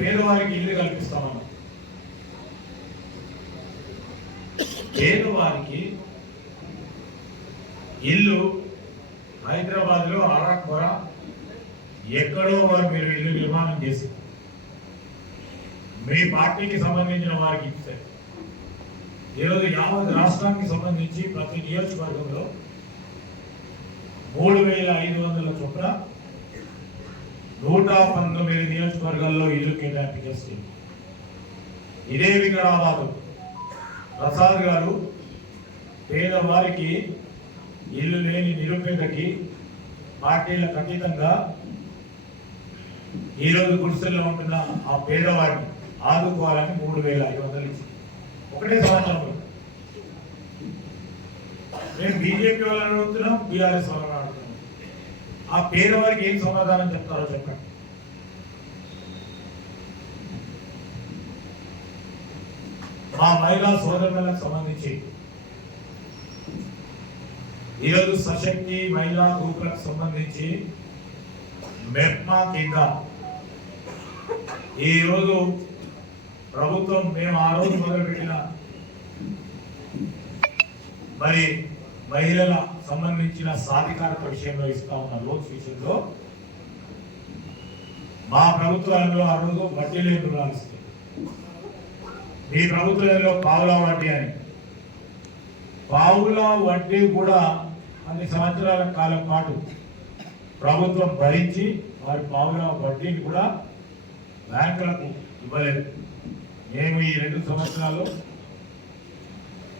పేదవారికి ఇల్లు కల్పిస్తామన్నా. పేదవారికి ఇల్లు హైదరాబాద్లో ఎక్కడో వారు మీరు ఇల్లు నిర్మాణం చేసి మీ పార్టీకి సంబంధించిన వారికి ఇస్తే. ఈరోజు యావత్ రాష్ట్రానికి సంబంధించి ప్రతి నియోజకవర్గంలో మూడు వేల ఐదు వందల చొప్పున నూట పంతొమ్మిది నియోజకవర్గాల్లో ఇల్లు కేటాయింపు చేసింది. ఇదే వికరాబాదు. ప్రసాద్ గారు పేదవారికి ఇల్లు లేని నిరుపేదకి పార్టీలకు ఖచ్చితంగా ఈరోజు గుడిసెల్లో ఉంటున్న ఆ పేదవాడిని ఆదుకోవాలని మూడు వేల ఐదు వందలు ఇచ్చింది. ఒకటే సంవత్సరంలో మేము బీజేపీ వాళ్ళని అడుగుతున్నాం బీఆర్ఎస్ వాళ్ళని ఆ పేదవారికి ఏం సమాధానం చెప్తారో చెప్పండి. మా మహిళా సోదరులకు సంబంధించి ఈరోజు సశక్తి మహిళా గ్రూపులకు సంబంధించి మెప్మా కింద ఈరోజు ప్రభుత్వం మేము ఆ రోజు మొదలుపెట్టిన మరి మహిళల సంబంధించిన సాధికారత విషయంలో ఇస్తా ఉన్న లోన్స్ విషయంలో మా ప్రభుత్వంలో ఆ రోజు వడ్డీ లేని రుణాలు ఇస్తాయి. మీ ప్రభుత్వంలో పావులా వడ్డీ అని. పావులా వడ్డీ కూడా అన్ని సంవత్సరాల కాలం పాటు ప్రభుత్వం భరించి వారి పావులా వడ్డీని కూడా బ్యాంకులకు ఇవ్వలేదు. మేము ఈ రెండు సంవత్సరాలు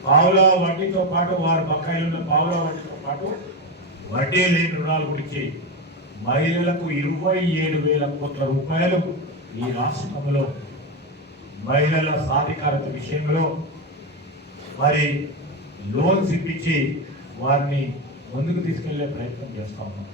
పావులా వడ్డీతో పాటు వారి బకాయిలు ఉన్న పావులా వడ్డీతో పాటు వడ్డీ లేని రుణాలు గురించి మహిళలకు ఇరవై ఏడు వేల కోట్ల రూపాయలు ఈ రాష్ట్రంలో మహిళల సాధికారత విషయంలో మరి లోన్స్ ఇప్పించి వారిని ముందుకు తీసుకెళ్ళే ప్రయత్నం చేస్తా ఉన్నాం.